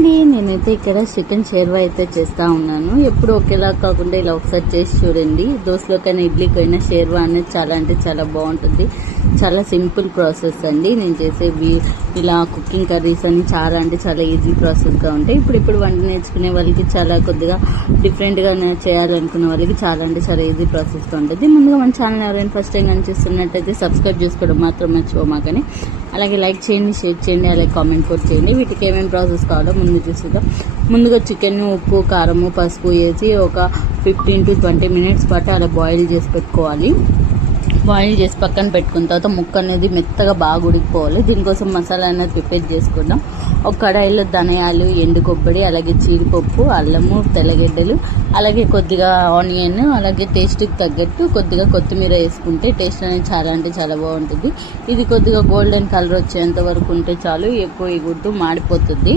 అండి, నేనైతే ఇక్కడ చికెన్ షేర్వా అయితే చేస్తా ఉన్నాను. ఎప్పుడు ఒకేలా కాకుండా ఇలా ఒకసారి చేసి చూడండి. దోశలోకైనా ఇడ్లీకైనా షేర్వా అనేది చాలా అంటే చాలా బాగుంటుంది. చాలా సింపుల్ ప్రాసెస్ అండి. నేను చేసేవి ఇలా కుకింగ్ కర్రీస్ అని చాలా అంటే చాలా ఈజీ ప్రాసెస్గా ఉంటాయి. ఇప్పుడు వంట నేర్చుకునే వాళ్ళకి చాలా కొద్దిగా డిఫరెంట్గా చేయాలనుకునే వాళ్ళకి చాలా అంటే చాలా ఈజీ ప్రాసెస్గా ఉంటుంది. ముందుగా మన ఛానల్ ఎవరైనా ఫస్ట్ టైం కనిపిస్తున్నట్టయితే సబ్స్క్రైబ్ చేసుకోవడం మాత్రం మర్చిపోమాకని, అలాగే లైక్ చేయండి, షేర్ చేయండి, అలాగే కామెంట్ కూడా చేయండి. వీటికి ఏమేమి ప్రాసెస్ కావాలో ముందు చూస్తుందాం. ముందుగా చికెన్ ఉప్పు కారము పసుపు వేసి ఒక 15 to 20 minutes పాటు అలా బాయిల్ చేసి పెట్టుకోవాలి. బాయిల్ చేసి పక్కన పెట్టుకున్న తర్వాత ముక్క అనేది మెత్తగా బాగా ఉడికిపోవాలి. దీనికోసం మసాలా అనేది ప్రిపేర్ చేసుకుందాం. ఒక కడాయిలో ధనియాలు, ఎండు కొబ్బరి, అలాగే జీడిపప్పు, అల్లము, తెల్లగడ్డలు, అలాగే కొద్దిగా ఆనియన్, అలాగే టేస్ట్కి తగ్గట్టు కొద్దిగా కొత్తిమీర వేసుకుంటే టేస్ట్ అనేది చాలా అంటే చాలా బాగుంటుంది. ఇది కొద్దిగా గోల్డెన్ కలర్ వచ్చేంత వరకు ఉంటే చాలు, ఎక్కువ వేయకూడదు, మాడిపోతుంది.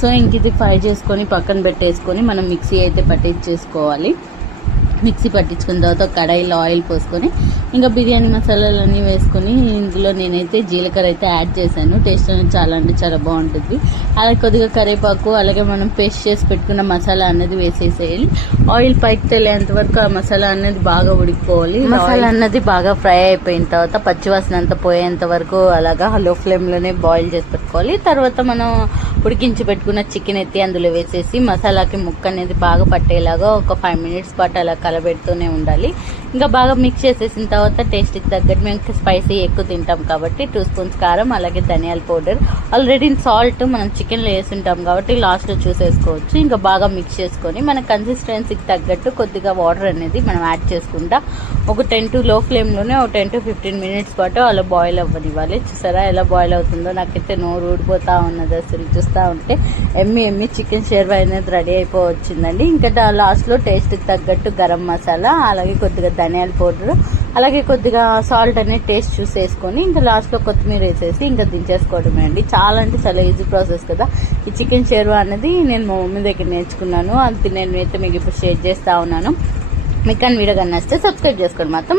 సో ఇంక ఇది ఫ్రై చేసుకొని పక్కన పెట్టేసుకొని మనం మిక్సీ అయితే పట్టించేసుకోవాలి. మిక్సీ పట్టించుకున్న తర్వాత కడాయిలో ఆయిల్ పోసుకొని ఇంకా బిర్యానీ మసాలాలన్నీ వేసుకొని ఇందులో నేనైతే జీలకర్ర అయితే యాడ్ చేశాను. టేస్ట్ అనేది చాలా అంటే చాలా బాగుంటుంది. అలాగే కొద్దిగా కరివేపాకు, అలాగే మనం పేస్ట్ చేసి పెట్టుకున్న మసాలా అనేది వేసేసేయాలి. ఆయిల్ పైకి తెలియేంత వరకు ఆ మసాలా అనేది బాగా ఉడికిపోవాలి. మసాలా అన్నది బాగా ఫ్రై అయిపోయిన తర్వాత పచ్చివాసన అంతా పోయేంత వరకు అలాగా లో ఫ్లేమ్లోనే బాయిల్ చేసి పెట్టుకోవాలి. తర్వాత మనం ఉడికించి పెట్టుకున్న చికెన్ ఎత్తి అందులో వేసేసి మసాలాకి ముక్క అనేది బాగా పట్టేలాగా ఒక 5 minutes పాటు అలా కలబెడుతూనే ఉండాలి. ఇంకా బాగా మిక్స్ చేసేసిన తర్వాత టేస్ట్కి తగ్గట్టు మేము స్పైసీ ఎక్కువ తింటాం కాబట్టి 2 spoons కారం, అలాగే ధనియాల పౌడర్, ఆల్రెడీ సాల్ట్ మనం చికెన్లో వేసుంటాం కాబట్టి లాస్ట్లో చూసేసుకోవచ్చు. ఇంకా బాగా మిక్స్ చేసుకొని మన కన్సిస్టెన్సీకి తగ్గట్టు కొద్దిగా వాటర్ అనేది మనం యాడ్ చేసుకుంటా ఒక 10 to లో ఫ్లేమ్లోనే ఒక 10 to 15 minutes పాటు అలా బాయిల్ అవ్వనివ్వాలి. చూసారా ఎలా బాయిల్ అవుతుందో? నాకైతే నోరు ఊడిపోతా ఉన్నది అసలు చూస్తూ ఉంటే. ఎమ్మి చికెన్ షేర్వా అనేది రెడీ అయిపోవచ్చిందండి. ఇంకా లాస్ట్లో టేస్ట్కి తగ్గట్టు గరం మసాలా, అలాగే కొద్దిగా ధనియాల పౌడర్, అలాగే కొద్దిగా సాల్ట్ అనేది టేస్ట్ చూసేసుకొని ఇంకా లాస్ట్లో కొత్తిమీర వేసేసి ఇంకా దించేసుకోవడమే అండి. చాలా అంటే చాలా ఈజీ ప్రాసెస్ కదా. ఈ చికెన్ షేర్వా అనేది నేను మా మమ్మీ దగ్గర నేర్చుకున్నాను. అది నేను అయితే మీకు ఇప్పుడు షేర్ చేస్తూ ఉన్నాను. మీకు కానీ వీడియో కానీ నచ్చితే సబ్స్క్రైబ్ చేసుకోండి మాత్రం.